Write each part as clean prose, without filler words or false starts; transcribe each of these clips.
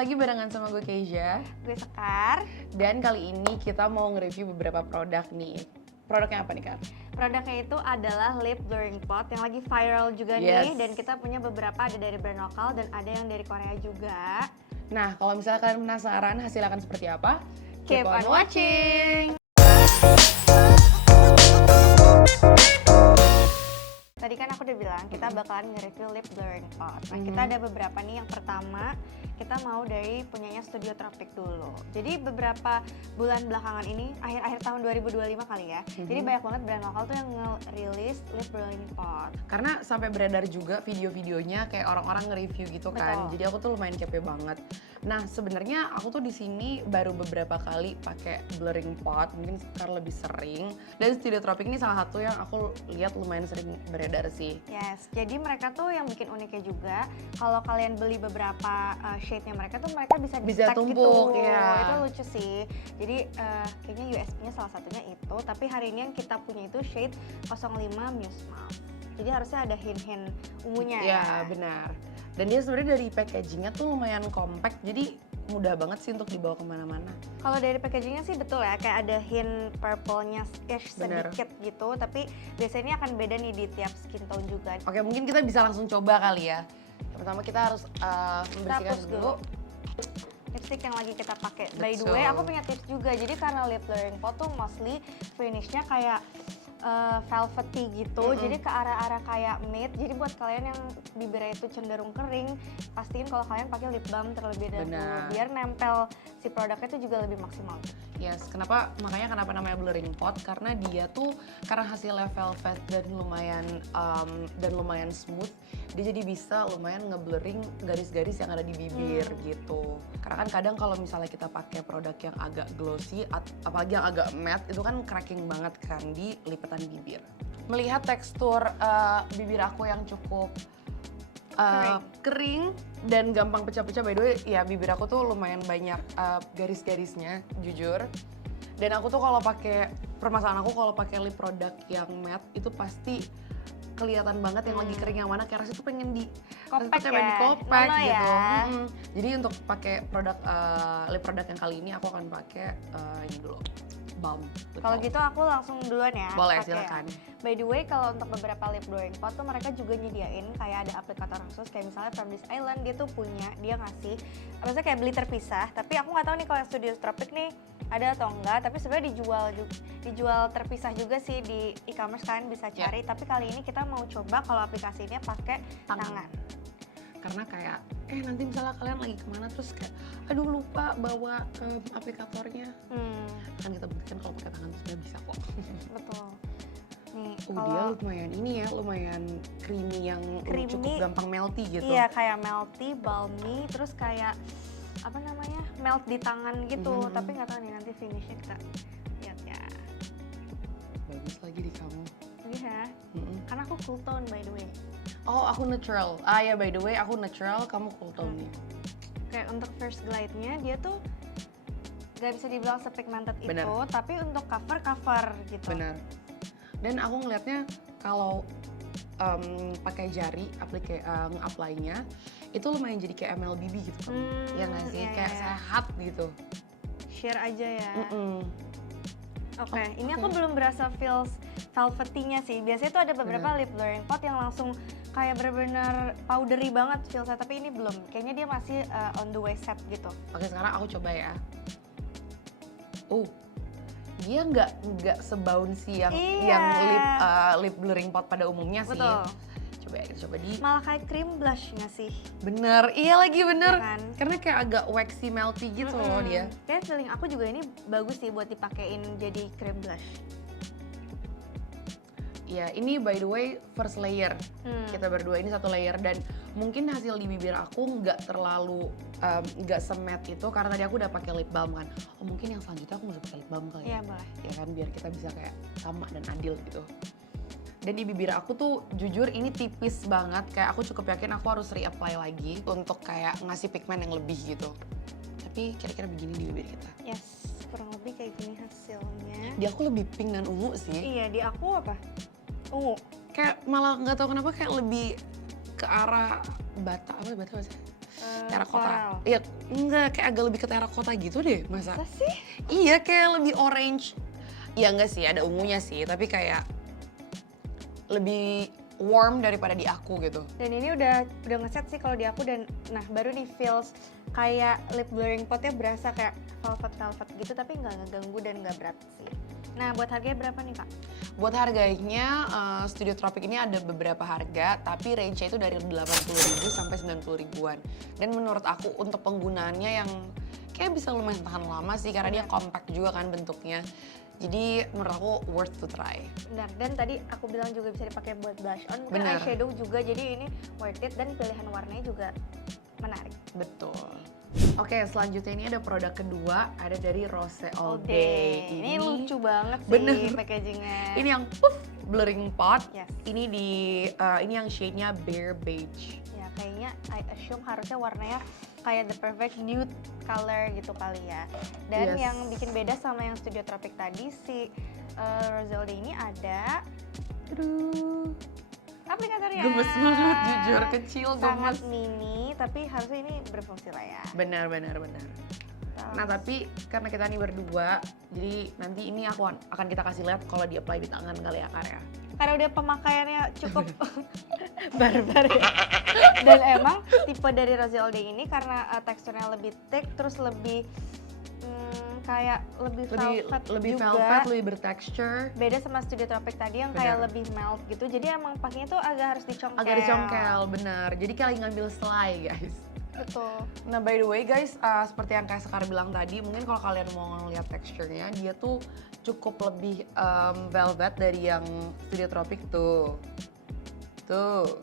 lagi barengan sama gue Keisha. Gue Sekar. Dan kali ini kita mau nge-review beberapa produk nih. Produknya apa nih, Kak? Produknya itu adalah lip blurring pot yang lagi viral juga nih. Dan kita punya beberapa, ada dari brand lokal dan ada yang dari Korea juga. Nah, kalau misalnya kalian penasaran hasil akan seperti apa, Keep on watching! Tadi kan aku udah bilang kita bakalan nge-review lip blurring pot. Nah, kita ada beberapa nih. Yang pertama, kita mau dari punyanya Studio Tropic dulu. Jadi beberapa bulan belakangan ini, akhir-akhir tahun 2025 kali ya. Jadi banyak banget brand lokal tuh yang nge-release lip blurring pot. karena sampai beredar juga video-videonya kayak orang-orang nge-review gitu kan. Betul. Jadi aku tuh lumayan kepo banget. Nah, sebenarnya aku tuh di sini baru beberapa kali pakai blurring pot, mungkin sekarang lebih sering. Dan Studio Tropic ini salah satu yang aku lihat lumayan sering beredar sih. Yes, jadi mereka tuh yang bikin uniknya juga, kalau kalian beli beberapa shade-nya mereka tuh mereka bisa di-stack tumpuk, gitu. ya. Itu lucu sih. Jadi kayaknya USP-nya salah satunya itu, tapi hari ini yang kita punya itu shade 05 Muse Mouth. Jadi harusnya ada hint-hint ungunya Iya, benar. Dan dia sebenarnya dari packagingnya tuh lumayan compact, jadi mudah banget sih untuk dibawa kemana-mana. Kalau dari packagingnya sih betul ya, kayak ada hint purple-nya Bener. sedikit gitu, tapi biasanya akan beda nih di tiap skin tone juga. Oke, mungkin kita bisa langsung coba kali ya. Yang pertama kita harus membersihkan hapus dulu. Lipstick yang lagi kita pakai. By the Betul. way, aku punya tips juga. Jadi karena lip blurring pot tuh mostly finishnya kayak velvety gitu, jadi ke arah-arah kayak matte. Jadi buat kalian yang bibirnya itu cenderung kering, pastiin kalau kalian pakai lip balm terlebih dahulu, Benar. biar nempel si produknya itu juga lebih maksimal. Yes, makanya kenapa namanya blurring pot? Karena dia tuh karena hasilnya velvet dan lumayan smooth, dia jadi bisa lumayan nge-blurring garis-garis yang ada di bibir gitu. Karena kan kadang kalau misalnya kita pakai produk yang agak glossy, apalagi yang agak matte, itu kan cracking banget kan di lipatan bibir. Melihat tekstur bibir aku yang cukup kering dan gampang pecah-pecah, by the way, ya bibir aku tuh lumayan banyak garis-garisnya, jujur. Dan aku tuh kalau pakai, permasalahan aku kalau pakai lip produk yang matte itu pasti kelihatan banget yang lagi kering yang mana, kayak rasanya tuh pengen Compact pengen ya? di-compact Nono gitu. ya? Jadi untuk pakai lip produk yang kali ini aku akan pakai ini dulu, balm. lip Kalau balm. gitu aku langsung duluan ya. Boleh, pakai ya. silakan. By the way, kalau untuk beberapa lip blurring pot tuh mereka juga nyediain kayak ada aplikator khusus, kayak misalnya From This Island dia tuh punya, dia ngasih maksudnya kayak beli terpisah. Tapi aku nggak tahu nih kalau yang Studio Tropic nih ada atau enggak, tapi sebenarnya dijual terpisah juga sih di e-commerce, kalian bisa cari. Tapi kali ini kita mau coba kalau aplikasinya pakai tangan. Karena kayak nanti misalnya kalian lagi kemana terus kayak aduh lupa bawa aplikatornya, kan kita buktikan kalau pakai tangan tuh sebenarnya bisa kok. Betul. Nih, Dia kalau lumayan lumayan creamy yang Creamy. cukup gampang melty gitu. iya kayak melty, balmy, terus kayak apa namanya, melt di tangan gitu. Tapi nggak tahu nih nanti finishnya kita lihat ya. Bagus lagi di kamu. Iya, karena aku cool tone by the way. Oh, aku natural. Ya, by the way aku natural, kamu cool tone nih. Kayak untuk first glide-nya dia tuh gak bisa dibilang sepigmented Bener. itu, tapi untuk cover gitu. Benar. Dan aku ngelihatnya kalau pakai jari nge-apply-nya itu lumayan jadi kayak MLBB gitu kan. Ya nggak sih? Iya, Kayak iya. sehat gitu. Share aja ya. Mm-mm. Oke, ini oke. aku belum berasa feels velvety-nya sih. Biasanya tuh ada beberapa lip blurring pot yang langsung kayak bener-bener powdery banget feelsnya, tapi ini belum. Kayaknya dia masih on the way set gitu. Oke, sekarang aku coba ya. Dia nggak se-bouncy yang Iya. lip blurring pot pada umumnya sih. Betul. Coba ya, kita coba di. Malah kayak cream blush nggak sih? Bener, iya lagi bener. Iya kan? Karena kayak agak waxy melty gitu loh dia. Kayak feeling aku juga ini bagus sih buat dipakein jadi cream blush. Ya, ini by the way first layer. Kita berdua ini satu layer dan mungkin hasil di bibir aku nggak terlalu nggak se-matte itu karena tadi aku udah pakai lip balm kan. Oh, mungkin yang selanjutnya aku nggak pakai lip balm kali Iya ya. boleh. Ya kan biar kita bisa kayak sama dan adil gitu. Dan di bibir aku tuh jujur ini tipis banget, kayak aku cukup yakin aku harus reapply lagi untuk kayak ngasih pigmen yang lebih gitu. Tapi kira-kira begini di bibir kita. Yes, kurang lebih kayak gini hasilnya. Di aku lebih pink dan ungu sih. Iya, di aku apa? Ungu. Kayak malah nggak tahu kenapa kayak lebih ke arah bata, apa sih? Terakota. Coral. Iya, enggak, kayak agak lebih ke terakota gitu deh, masa? Masa sih? Iya, kayak lebih orange. Iya enggak sih, ada ungunya sih, tapi kayak lebih warm daripada di aku gitu. Dan ini udah ngeset sih kalau di aku, dan nah baru nih feels kayak lip blurring potnya berasa kayak velvet gitu, tapi nggak ngeganggu dan nggak berat sih. Nah buat harganya berapa nih Kak? Buat harganya, Studio Tropic ini ada beberapa harga, tapi range-nya itu dari 80.000 sampai 90 ribuan. Dan menurut aku untuk penggunaannya yang kayak bisa lumayan tahan lama sih, karena dia compact juga kan bentuknya. Jadi menurut aku worth to try. Benar, dan tadi aku bilang juga bisa dipakai buat blush on, mungkin Bener. eyeshadow juga, jadi ini worth it dan pilihan warnanya juga menarik. Betul. Oke, selanjutnya ini ada produk kedua, ada dari Rose All All Day. day. Ini lucu banget sih Bener. packagingnya. Ini yang puff blurring pot. Yes. Ini ini yang shade-nya Bare Beige. Ya kayaknya I assume harusnya warnanya kayak the perfect nude color gitu kali ya. Dan Yes. yang bikin beda sama yang Studio Tropic tadi, si Rose All Day ini ada Aduh, aplikatornya. gemes banget, jujur kecil Sangat gemes. mini, tapi harusnya ini berfungsi lah ya. Benar. Nah tapi karena kita nih berdua, jadi nanti ini akan kita kasih lihat kalau di apply di tangan kali ya Kak ya. Karena udah pemakaiannya cukup barbar ya. Dan emang tipe dari Rose All Day ini karena teksturnya lebih thick, terus lebih kayak lebih velvet lebih juga. velvet, lebih berteksture. Beda sama Studio Tropic tadi yang kayak lebih melt gitu. Jadi emang pakainya tuh agak harus dicongkel. Agak dicongkel, bener. Jadi kayak lagi ngambil selai guys. Betul. Nah by the way guys, seperti yang kayak Sekar bilang tadi, mungkin kalau kalian mau ngeliat teksturnya, dia tuh cukup lebih velvet dari yang Studio Tropic tuh. Tuh,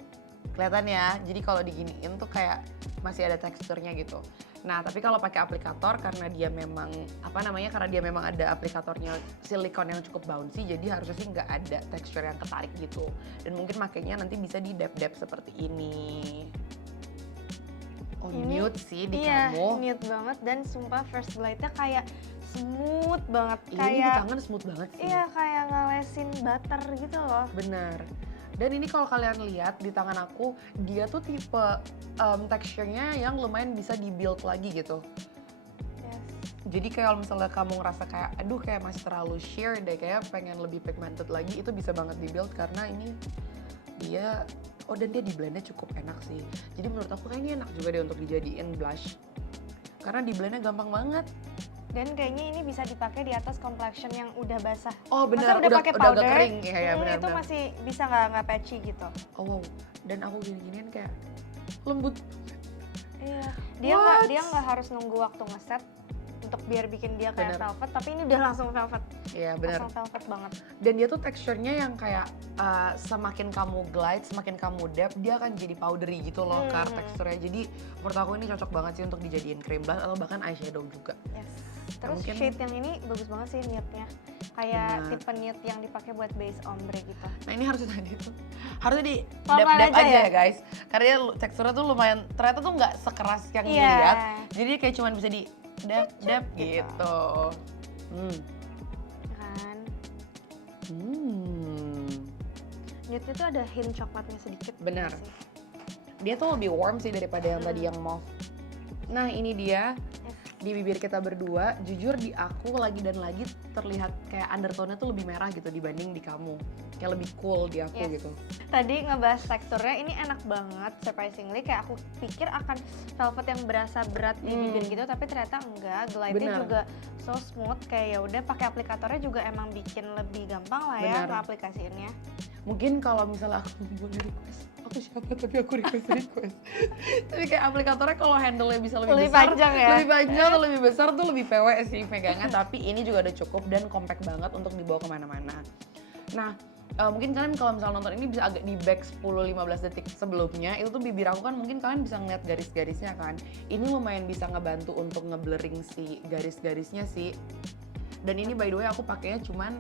kelihatan ya. Jadi kalau diginiin tuh kayak masih ada teksturnya gitu. Nah tapi kalau pakai aplikator karena dia memang karena dia memang ada aplikatornya silikon yang cukup bouncy, jadi harusnya sih nggak ada tekstur yang ketarik gitu. Dan mungkin makanya nanti bisa di dab-dab seperti ini. Oh, Ini, nude sih di iya, kamu. nude banget dan sumpah first glide-nya kayak smooth banget. Ini di Kayak tangan smooth banget sih. iya kayak ngelesin butter gitu loh. Benar. Dan ini kalau kalian lihat di tangan aku, dia tuh tipe teksturnya yang lumayan bisa di-build lagi gitu. Yes. Jadi kayak kalau misalnya kamu ngerasa kayak, aduh kayak masih terlalu sheer deh, kayak pengen lebih pigmented lagi, itu bisa banget di-build karena ini dia, dan dia di-blendnya cukup enak sih. Jadi menurut aku kayaknya enak juga deh untuk dijadiin blush. Karena di-blendnya gampang banget. Dan kayaknya ini bisa dipakai di atas complexion yang udah basah. Oh benar, Masa udah pakai udah powder, agak kering ya, benar. itu masih bisa nggak patchy gitu. Oh wow, dan aku gini-ginian kayak lembut. Iya. What? Dia nggak harus nunggu waktu ngeset untuk biar bikin dia kayak Bener. velvet, tapi ini udah langsung velvet. Iya benar. Langsung velvet banget. Dan dia tuh teksturnya yang kayak semakin kamu glide, semakin kamu dab, dia akan jadi powdery gitu loh Kak teksturnya. Jadi menurut aku ini cocok banget sih untuk dijadiin cream blush atau bahkan eyeshadow juga. Yes. Terus mungkin- shade yang ini bagus banget sih nude-nya. Kayak Bener. tipe nude yang dipakai buat base ombre gitu. Nah ini harusnya tadi tuh, harusnya di Pelan-pelan dab-dab aja aja ya? ya guys. Karena dia teksturnya tuh lumayan, ternyata tuh nggak sekeras yang Iya. dilihat. Jadi dia kayak cuman bisa di dab-dab Gitu. gitu. Kan. Nude-nya tuh ada hint coklatnya sedikit. Benar. sih. Dia tuh lebih warm sih daripada yang tadi yang mauve. Nah ini dia Yes. di bibir kita berdua, jujur di aku lagi dan lagi terlihat kayak undertone-nya tuh lebih merah gitu dibanding di kamu. Kayak lebih cool di aku Yes. gitu. Tadi ngebahas teksturnya, ini enak banget surprisingly. Kayak aku pikir akan velvet yang berasa berat di bibir gitu, tapi ternyata enggak. Glide-nya Bener. juga so smooth. Kayak ya udah pakai aplikatornya juga emang bikin lebih gampang lah ya Bener. ngeaplikasiinnya. Mungkin kalau misalnya aku boleh request, aku siapa tapi aku request. Tapi kayak aplikatornya kalau handle-nya bisa lebih Lebih besar, panjang ya? lebih panjang atau lebih besar tuh lebih PW sih pegangnya. Tapi ini juga udah cukup dan compact banget untuk dibawa kemana-mana. Nah, mungkin kalian kalau misalnya nonton ini bisa agak di back 10-15 detik sebelumnya, itu tuh bibir aku kan mungkin kalian bisa ngeliat garis-garisnya kan. Ini lumayan bisa ngebantu untuk ngeblurring si garis-garisnya sih. Dan ini by the way aku pakainya cuman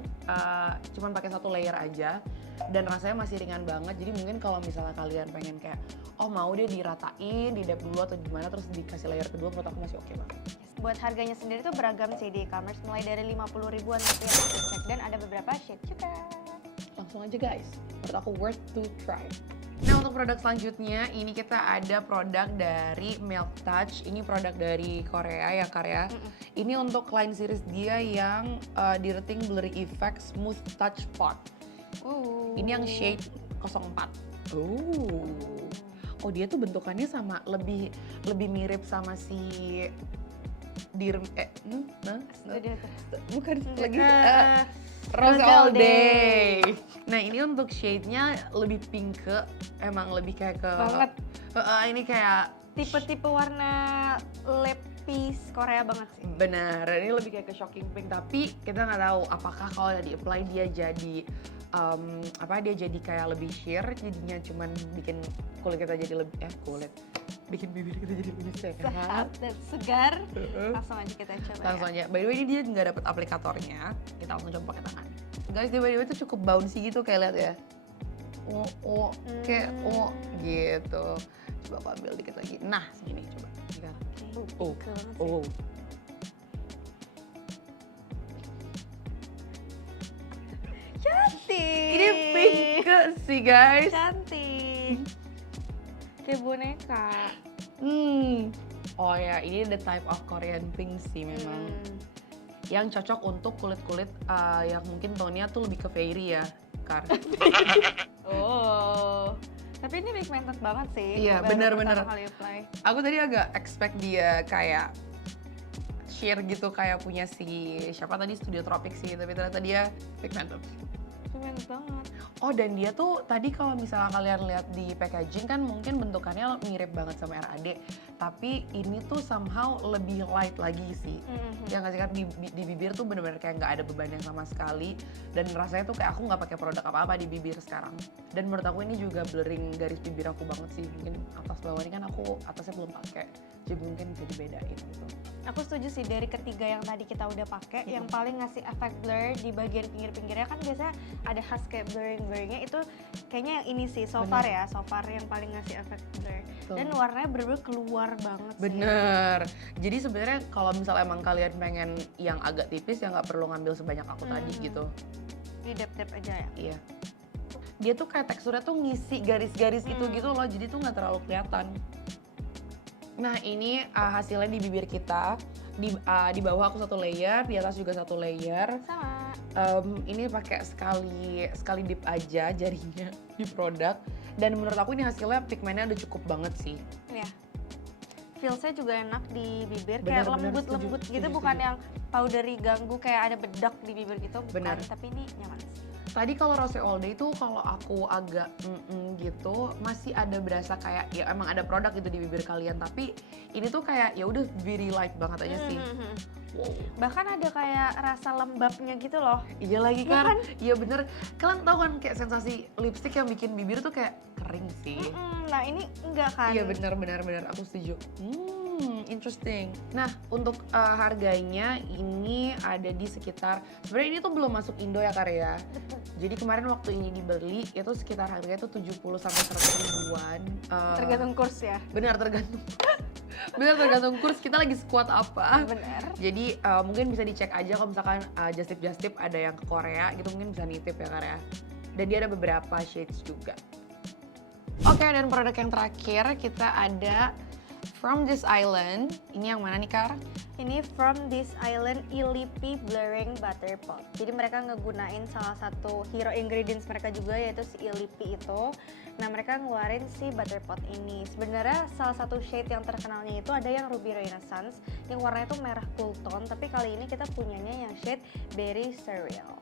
pakai satu layer aja dan rasanya masih ringan banget. Jadi mungkin kalau misalnya kalian pengen kayak mau deh diratain, di dab dulu atau gimana terus dikasih layer kedua, menurut aku masih oke banget. Yes, buat harganya sendiri tuh beragam sih di e-commerce, mulai dari 50 ribuan tapi yang aku cek, dan ada beberapa shade juga. Langsung aja guys, menurut aku worth to try. Nah untuk produk selanjutnya, ini kita ada produk dari Milk Touch. Ini produk dari Korea ya Karya. Ini untuk line series dia yang Dirting Blurry Effect Smooth Touch Pot. Ini yang shade 04. Oh dia tuh bentukannya sama lebih mirip sama si bukan lagi Rose All Day. Nah ini untuk shade-nya lebih pink ke, emang lebih kayak ke Banget. Ini kayak Tipe-tipe warna lip piece Korea banget sih. benar, ini lebih kayak ke shocking pink, tapi kita nggak tahu apakah kalau di apply dia jadi dia jadi kayak lebih sheer, jadinya cuman bikin kulit kita jadi lebih bikin bibir kita jadi lebih sehat. Sehat dan segar. Langsung aja kita coba. Langsung aja. By the way ini dia nggak dapet aplikatornya. Kita langsung coba pakai tangan. Guys, dia by the way itu cukup bouncy gitu kayak lihat ya. Kayak gitu. Coba aku ambil dikit lagi. Nah, segini coba. Cantik. Ini pink sih guys. Cantik. Kayak boneka. Oh ya, ini the type of Korean pink sih memang. Yang cocok untuk kulit-kulit yang mungkin tone-nya tuh lebih ke fairy ya, Kar. Tapi ini pigmented banget sih. Iya, Baru bener-bener. pertama kali apply. Aku tadi agak expect dia kayak sheer gitu, kayak punya si siapa tadi Studio Tropic sih, tapi ternyata dia pigmented. Pigmented banget. Oh dan dia tuh tadi kalau misalnya kalian lihat di packaging kan mungkin bentukannya mirip banget sama RAD, tapi ini tuh somehow lebih light lagi sih. Yang nggak sih kan di bibir tuh bener-bener kayak nggak ada beban yang sama sekali, dan rasanya tuh kayak aku nggak pakai produk apa-apa di bibir sekarang. Dan menurut aku ini juga blurring garis bibir aku banget sih. Mungkin atas bawah ini kan aku atasnya belum pakai, jadi mungkin bisa dibedain gitu. Aku setuju sih, dari ketiga yang tadi kita udah pakai, yang paling ngasih efek blur di bagian pinggir-pinggirnya kan biasanya ada khas kayak blurring-blurringnya, itu kayaknya yang ini sih so far yang paling ngasih efek blur. Dan warnanya bener-bener keluar banget sih. Bener. Jadi sebenarnya kalau misalnya emang kalian pengen yang agak tipis ya nggak perlu ngambil sebanyak aku tadi gitu. Di dep-dep aja ya? Iya. Dia tuh kayak teksturnya tuh ngisi garis-garis itu gitu loh, jadi tuh nggak terlalu kelihatan. Nah ini hasilnya di bibir kita. Di bawah aku 1 layer, di atas juga 1 layer. Sama. Ini pakai sekali dip aja jarinya di produk. Dan menurut aku ini hasilnya pigmennya udah cukup banget sih. Iya. Feelsnya juga enak di bibir, Bener, kayak bener, lembut-lembut setuju, gitu, setuju, bukan setuju. yang powdery ganggu kayak ada bedak di bibir gitu, bukan. Bener. Tapi ini nyaman sih. Tadi kalau Rose All Day tuh kalau aku agak gitu masih ada berasa kayak ya emang ada produk gitu di bibir kalian, tapi ini tuh kayak ya udah very light banget aja sih. Wow. Bahkan ada kayak rasa lembabnya gitu loh. Iya lagi kan? Iya bener. Kalian tahu kan kayak sensasi lipstick yang bikin bibir tuh kayak kering sih. Nah ini enggak kan? Iya bener aku setuju. Interesting. Nah untuk harganya ini ada di sekitar, sebenarnya ini tuh belum masuk Indo ya Karya. Jadi kemarin waktu ini dibeli itu sekitar harganya tuh 70 sampai 100 ribuan. Tergantung kurs ya. Benar tergantung. Benar tergantung kurs kita lagi squad apa. Benar. Jadi mungkin bisa dicek aja kalau misalkan Just Tip ada yang ke Korea gitu, mungkin bisa nitip ya Karya. Dan dia ada beberapa shades juga. Oke, dan produk yang terakhir kita ada From This Island. Ini yang mana nih Kar? Ini From This Island Ilipi Blurring Butter Pot. Jadi mereka ngegunain salah satu hero ingredients mereka juga, yaitu si Ilipi itu. Nah mereka ngeluarin si butter pot ini. Sebenarnya salah satu shade yang terkenalnya itu ada yang Ruby Renaissance, yang warnanya tuh merah cool tone. Tapi kali ini kita punyanya yang shade Berry Cereal.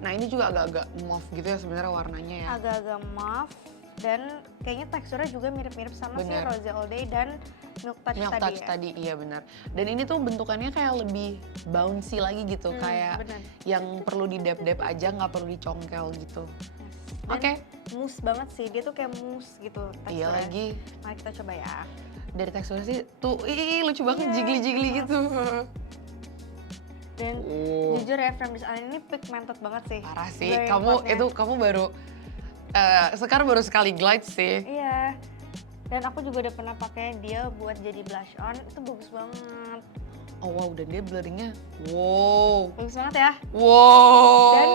Nah ini juga agak-agak mauve gitu ya sebenarnya warnanya ya. Agak-agak mauve. Dan kayaknya teksturnya juga mirip-mirip sama si Rose All Day dan Milk Touch Milk tadi Touch ya? tadi, iya benar. Dan ini tuh bentukannya kayak lebih bouncy lagi gitu, kayak bener. yang perlu di dep-dep aja, nggak perlu dicongkel gitu. Yes. Oke. Mousse banget sih, dia tuh kayak mousse gitu teksturnya. Iya lagi. Mari kita coba ya. Dari teksturnya sih tuh, lucu banget, Iya, jiggly-jiggly gitu. Dan jujur ya, From This Island ini pigmented banget sih. Parah sih, Blurring potnya. kamu baru sekarang baru sekali glide sih. Iya. Dan aku juga udah pernah pakai dia buat jadi blush on, itu bagus banget. Oh wow, dan dia blurringnya wow. Bagus banget ya. Wow. Dan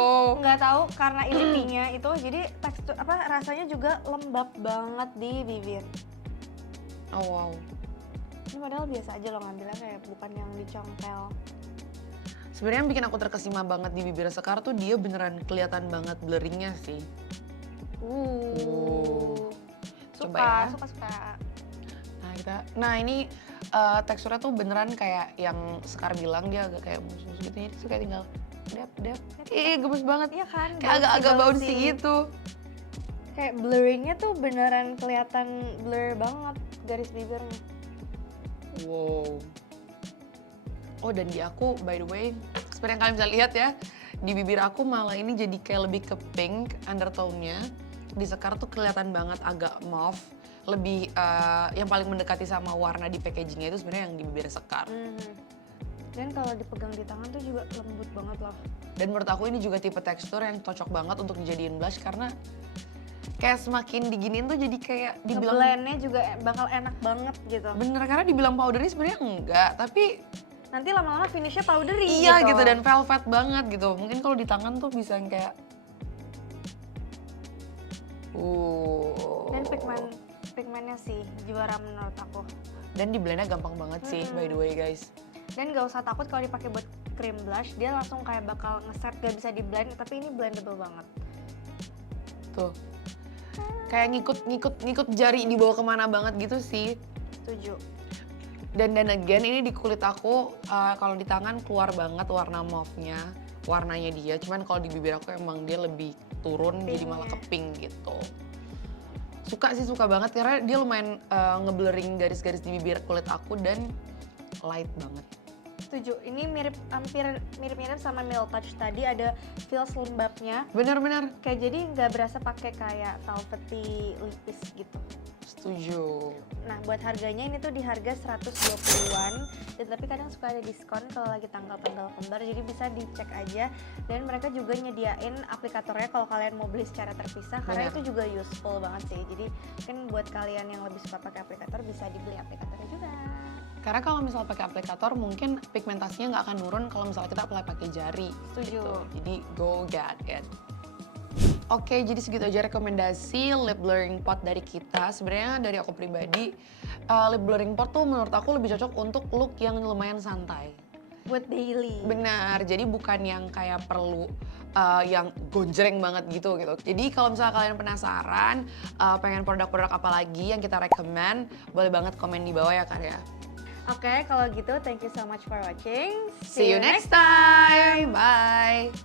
nggak tahu karena ini pink-nya itu jadi tekstur rasanya juga lembab banget di bibir. Oh wow. Ini padahal biasa aja loh ngambilnya, kayak bukan yang dicongkel. Sebenarnya yang bikin aku terkesima banget di bibir Sekar tuh dia beneran kelihatan banget blurringnya sih. Coba ya. Suka. Nah ini teksturnya tuh beneran kayak yang Sekar bilang, dia agak kayak mus-mus gitu, jadi suka tinggal dap. Gemes banget. Iya kan? Kayak agak-agak bouncy gitu. Kayak blurringnya tuh beneran kelihatan blur banget garis bibirnya. Wow. Oh dan di aku by the way, seperti yang kalian bisa lihat ya, di bibir aku malah ini jadi kayak lebih ke pink undertone-nya. Di Sekar tuh kelihatan banget agak mauve, lebih yang paling mendekati sama warna di packagingnya itu sebenarnya yang di bibir Sekar. Dan kalau dipegang di tangan tuh juga lembut banget loh. Dan menurut aku ini juga tipe tekstur yang cocok banget untuk dijadiin blush karena kayak semakin diginiin tuh jadi kayak dibilang Ngeblendnya juga bakal enak banget gitu. bener, karena dibilang powdery sebenarnya enggak, tapi Nanti lama-lama finishnya powdery iya gitu dan velvet banget gitu. Mungkin kalau di tangan tuh bisa yang kayak Dan pigmennya sih juara menurut aku. Dan di blendnya gampang banget sih by the way guys. Dan gak usah takut kalau dipakai buat cream blush, dia langsung kayak bakal ngeset, gak bisa di blend, tapi ini blendable banget. Tuh. Kayak ngikut jari dibawa kemana banget gitu sih. Setuju. Dan again ini di kulit aku kalau di tangan keluar banget warna mauve-nya, warnanya dia. Cuman kalau di bibir aku emang dia lebih turun jadi malah ke pink gitu. Suka banget karena dia lumayan ngeblurring garis-garis di bibir kulit aku dan light banget. Setuju, ini hampir mirip-mirip sama Milk Touch tadi, ada feels lembabnya. Bener. Kayak jadi nggak berasa pakai kayak velvety lipis gitu. Setuju. Nah buat harganya ini tuh di harga 120-an, dan tapi kadang suka ada diskon kalau lagi tanggal-tanggal kembar, jadi bisa dicek aja. Dan mereka juga nyediain aplikatornya kalau kalian mau beli secara terpisah, karena itu juga useful banget sih. Jadi mungkin buat kalian yang lebih suka pakai aplikator bisa dibeli aplikatornya juga. Karena kalau misalnya pakai aplikator mungkin pigmentasinya nggak akan turun kalau misalnya kita apply pakai jari. Setuju. Gitu. Jadi go get it. Oke, jadi segitu aja rekomendasi lip blurring pot dari kita. Sebenarnya dari aku pribadi, lip blurring pot tuh menurut aku lebih cocok untuk look yang lumayan santai. Buat daily. Benar, jadi bukan yang kayak perlu yang gonjreng banget gitu. Jadi kalau misalnya kalian penasaran, pengen produk-produk apa lagi yang kita recommend, boleh banget komen di bawah ya Kak ya. Oke, kalau gitu thank you so much for watching. See you next time. Bye.